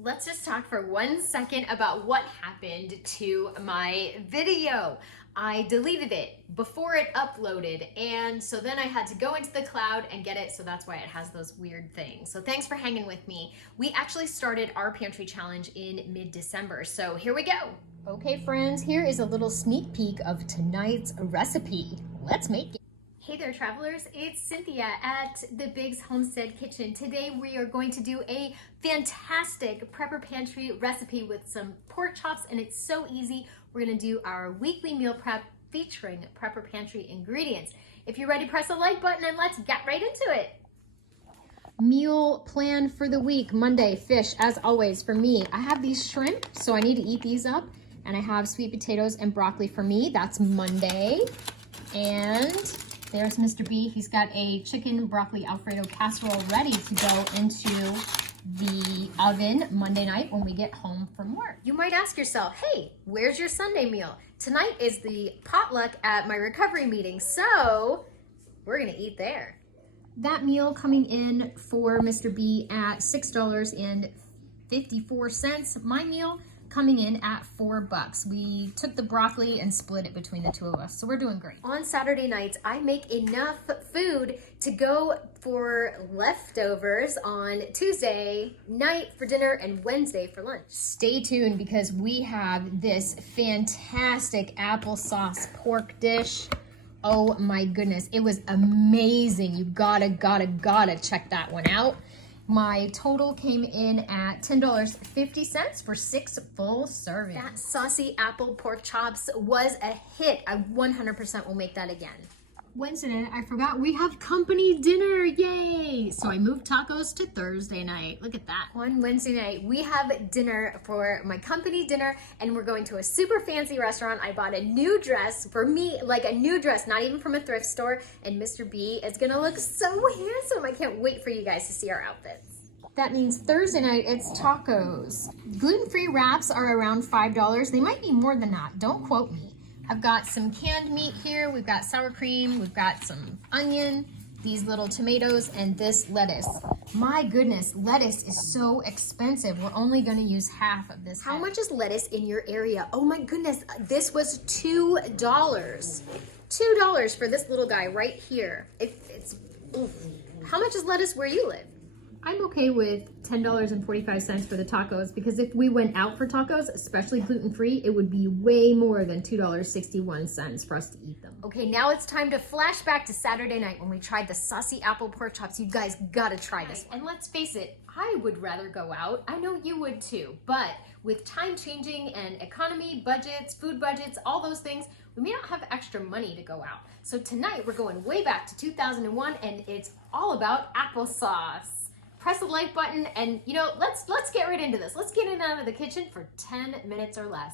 Let's just talk for 1 second about what happened to my video. I deleted it before it uploaded, and so then I had to go into the cloud and get it, so that's why it has those weird things. So thanks for hanging with me. We actually started our pantry challenge in mid-December, so here we go. Okay friends, here is a little sneak peek of tonight's recipe. Let's make it. Hey there travelers, it's Cynthia at the Biggs Homestead Kitchen. Today we are going to do a fantastic prepper pantry recipe with some pork chops, and it's so easy. We're gonna do our weekly meal prep featuring prepper pantry ingredients. If you're ready, press the like button and let's get right into it. Meal plan for the week. Monday, fish as always for me. I have these shrimp, so I need to eat these up, and I have sweet potatoes and broccoli for me. That's Monday. And there's Mr. B. He's got a chicken broccoli Alfredo casserole ready to go into the oven Monday night when we get home from work. You might ask yourself, hey, where's your Sunday meal? Tonight is the potluck at my recovery meeting, so we're gonna eat there. That meal coming in for Mr. B at $6.54. My meal coming in at $4. We took the broccoli and split it between the two of us, so we're doing great. On Saturday nights, I make enough food to go for leftovers on Tuesday night for dinner and Wednesday for lunch. Stay tuned because we have this fantastic applesauce pork dish. Oh my goodness, it was amazing. You gotta check that one out. My total came in at $10.50 for 6 full servings. That saucy apple pork chops was a hit. I 100% will make that again. Wednesday night, I forgot we have company dinner, yay! So I moved tacos to Thursday night. Look at that. On Wednesday night, we have dinner for my company dinner, and we're going to a super fancy restaurant. I bought a new dress for me, like a new dress, not even from a thrift store, and Mr. B is gonna look so handsome. I can't wait for you guys to see our outfits. That means Thursday night, it's tacos. Gluten-free wraps are around $5. They might be more than that, don't quote me. I've got some canned meat here. We've got sour cream. We've got some onion, these little tomatoes, and this lettuce. My goodness, lettuce is so expensive. We're only gonna use half of this. How much is lettuce in your area? Oh my goodness, this was $2. $2 for this little guy right here. Oof. How much is lettuce where you live? I'm okay with $10.45 for the tacos, because if we went out for tacos, especially gluten-free, it would be way more than $2.61 for us to eat them. Okay, now it's time to flash back to Saturday night when we tried the saucy apple pork chops. You guys gotta try this. And let's face it, I would rather go out. I know you would too, but with time changing and economy, budgets, food budgets, all those things, we may not have extra money to go out. So tonight we're going way back to 2001, and it's all about applesauce. Press the like button, and you know, let's get right into this. Let's get in and out of the kitchen for 10 minutes or less.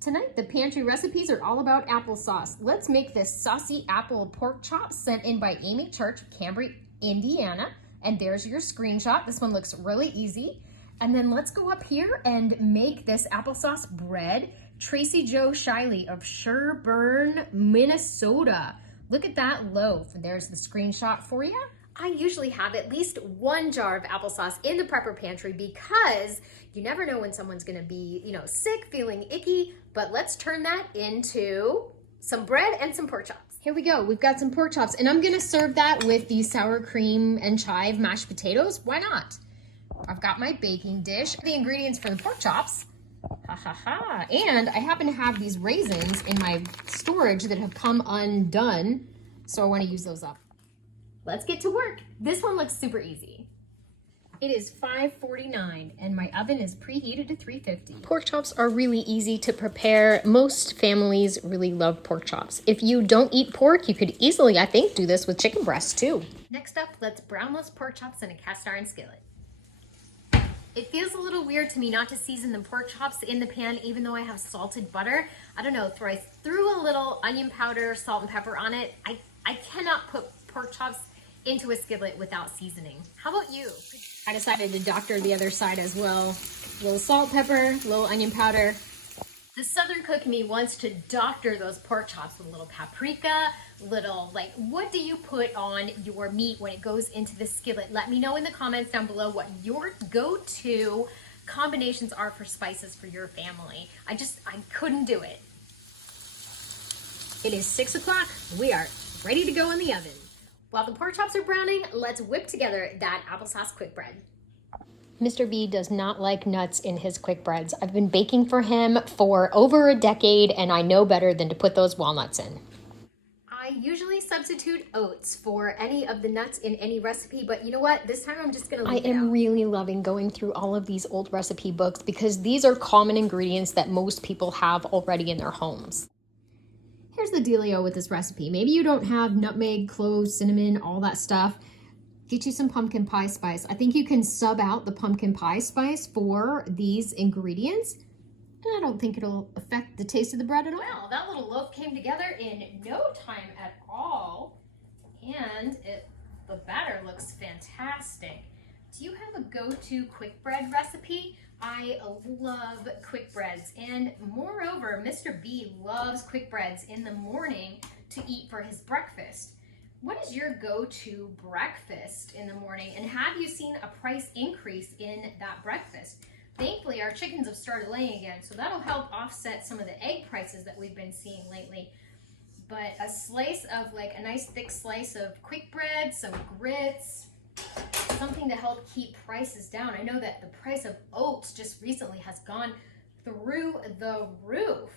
Tonight, the pantry recipes are all about applesauce. Let's make this saucy apple pork chop sent in by Amy Church, Cambry, Indiana. And there's your screenshot. This one looks really easy. And then let's go up here and make this applesauce bread. Tracy Jo Shiley of Sherburne, Minnesota. Look at that loaf. There's the screenshot for you. I usually have at least 1 jar of applesauce in the prepper pantry because you never know when someone's gonna be, sick, feeling icky, but let's turn that into some bread and some pork chops. Here we go, we've got some pork chops, and I'm gonna serve that with the sour cream and chive mashed potatoes. Why not? I've got my baking dish, the ingredients for the pork chops. Ha ha ha. And I happen to have these raisins in my storage that have come undone, so I wanna use those up. Let's get to work. This one looks super easy. It is 5:49 and my oven is preheated to 350. Pork chops are really easy to prepare. Most families really love pork chops. If you don't eat pork, you could easily, I think, do this with chicken breast too. Next up, let's brown those pork chops in a cast iron skillet. It feels a little weird to me not to season the pork chops in the pan, even though I have salted butter. I don't know, I threw a little onion powder, salt and pepper on it. I cannot put pork chops into a skillet without seasoning. How about you? I decided to doctor the other side as well. A little salt, pepper, a little onion powder. The Southern cook in me wants to doctor those pork chops with a little paprika, little, like, what do you put on your meat when it goes into the skillet? Let me know in the comments down below what your go-to combinations are for spices for your family. I couldn't do it. It is 6 o'clock. We are ready to go in the oven. While the pork chops are browning, let's whip together that applesauce quick bread. Mr. B does not like nuts in his quick breads. I've been baking for him for over a decade, and I know better than to put those walnuts in. I usually substitute oats for any of the nuts in any recipe, but you know what? This time I'm just gonna leave it out. I am really loving going through all of these old recipe books because these are common ingredients that most people have already in their homes. Here's the dealio with this recipe. Maybe you don't have nutmeg, cloves, cinnamon, all that stuff. Get you some pumpkin pie spice. I think you can sub out the pumpkin pie spice for these ingredients. And I don't think it'll affect the taste of the bread at all. Wow, that little loaf came together in no time at all. And the batter looks fantastic. Do you have a go-to quick bread recipe? I love quick breads, and moreover, Mr. B loves quick breads in the morning to eat for his breakfast. What is your go-to breakfast in the morning, and have you seen a price increase in that breakfast? Thankfully, our chickens have started laying again, so that'll help offset some of the egg prices that we've been seeing lately. But a slice of, like, a nice thick slice of quick bread, some grits, something to help keep prices down. I know that the price of oats just recently has gone through the roof.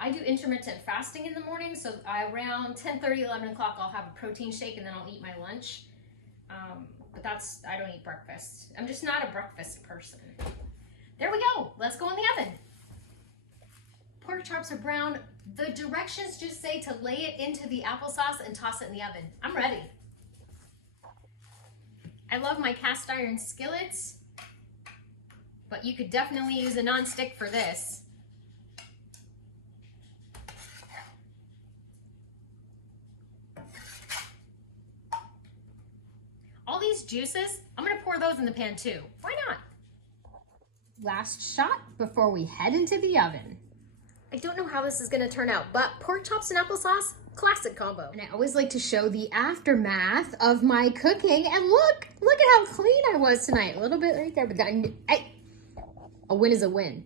I do intermittent fasting in the morning, so around 10:30, 11 o'clock, I'll have a protein shake and then I'll eat my lunch. But I don't eat breakfast. I'm just not a breakfast person. There we go. Let's go in the oven. Pork chops are brown. The directions just say to lay it into the applesauce and toss it in the oven. I'm ready. I love my cast iron skillets, but you could definitely use a nonstick for this. All these juices, I'm gonna pour those in the pan too. Why not? Last shot before we head into the oven. I don't know how this is gonna turn out, but pork chops and applesauce, classic combo. And I always like to show the aftermath of my cooking, and look at how clean I was tonight. A little bit right there, but a win is a win.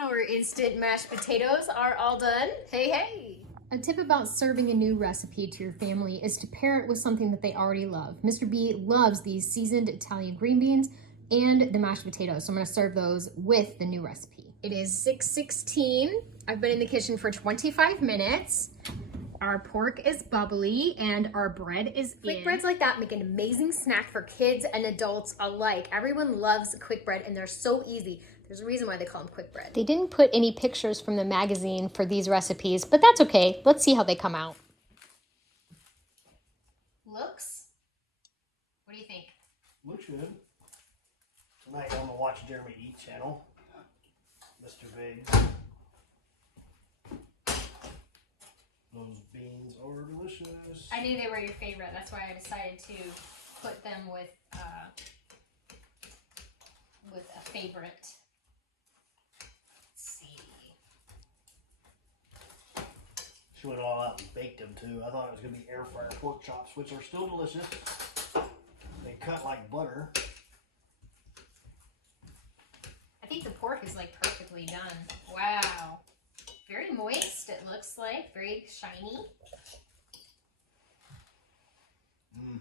Our instant mashed potatoes are all done. Hey, hey. A tip about serving a new recipe to your family is to pair it with something that they already love. Mr. B loves these seasoned Italian green beans and the mashed potatoes, so I'm gonna serve those with the new recipe. It is 6:16. I've been in the kitchen for 25 minutes. Our pork is bubbly and our bread is quick breads like that make an amazing snack for kids and adults alike. Everyone loves quick bread and they're so easy. There's a reason why they call them quick bread. They didn't put any pictures from the magazine for these recipes, but that's okay. Let's see how they come out. Looks? What do you think? Looks good. Tonight I'm gonna watch Jeremy Eat channel. Mr. Biggs. Those beans are delicious. I knew they were your favorite. That's why I decided to put them with a favorite. Let's see. She went all out and baked them too. I thought it was gonna be air fryer pork chops, which are still delicious. They cut like butter. I think the pork is like perfectly done. Wow. Very moist, it looks like. Very shiny. Mm.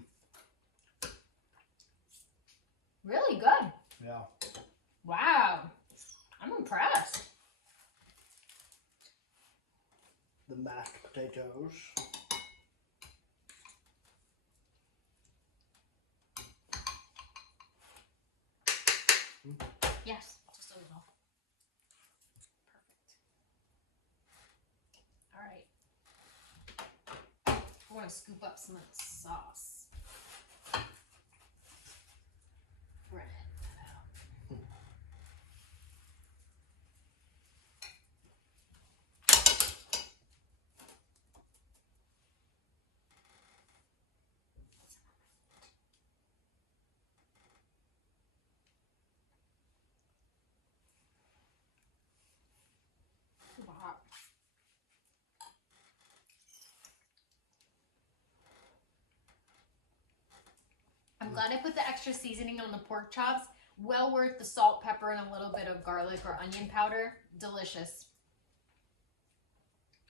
Really good. Yeah. Wow. I'm impressed. The mashed potatoes. Yes, just a little. Perfect. All right. I want to scoop up some of the sauce. Bread that out. Wow. I'm glad I put the extra seasoning on the pork chops. Well worth the salt, pepper, and a little bit of garlic or onion powder. Delicious.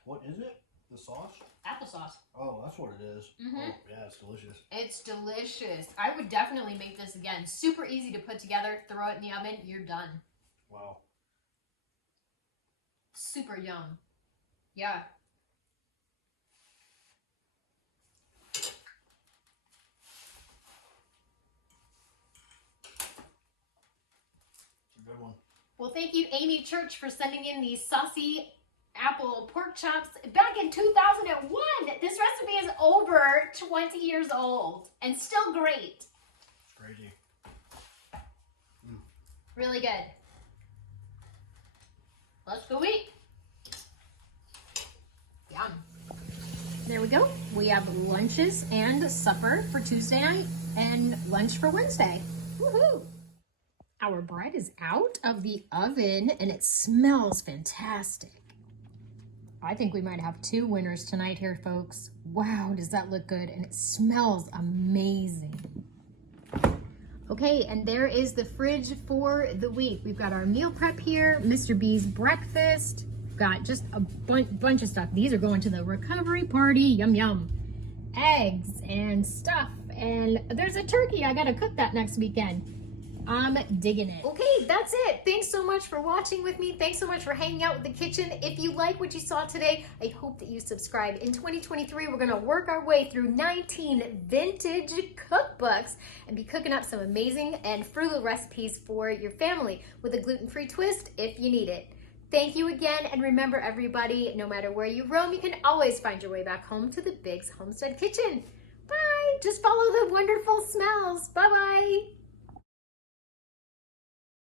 What is it? The sauce? Applesauce. Oh, that's what it is. Mm-hmm. Oh, yeah, it's delicious. It's delicious. I would definitely make this again. Super easy to put together. Throw it in the oven. You're done. Wow. Super yum. Yeah. Good one. Well, thank you, Amy Church, for sending in these saucy apple pork chops back in 2001. This recipe is over 20 years old and still great. It's crazy. Really good. Let's go eat. Yum. There we go. We have lunches and supper for Tuesday night and lunch for Wednesday. Woohoo! Our bread is out of the oven and it smells fantastic. I think we might have 2 winners tonight here, folks. Wow, does that look good? And it smells amazing. Okay, and there is the fridge for the week. We've got our meal prep here, Mr. B's breakfast. We've got just a bunch of stuff. These are going to the recovery party, yum yum. Eggs and stuff, and there's a turkey. I gotta cook that next weekend. I'm digging it. Okay, that's it. Thanks so much for watching with me. Thanks so much for hanging out with the kitchen. If you like what you saw today, I hope that you subscribe. In 2023, we're gonna work our way through 19 vintage cookbooks and be cooking up some amazing and frugal recipes for your family with a gluten-free twist if you need it. Thank you again, and remember everybody, no matter where you roam, you can always find your way back home to the Biggs Homestead Kitchen. Bye! Just follow the wonderful smells. Bye-bye!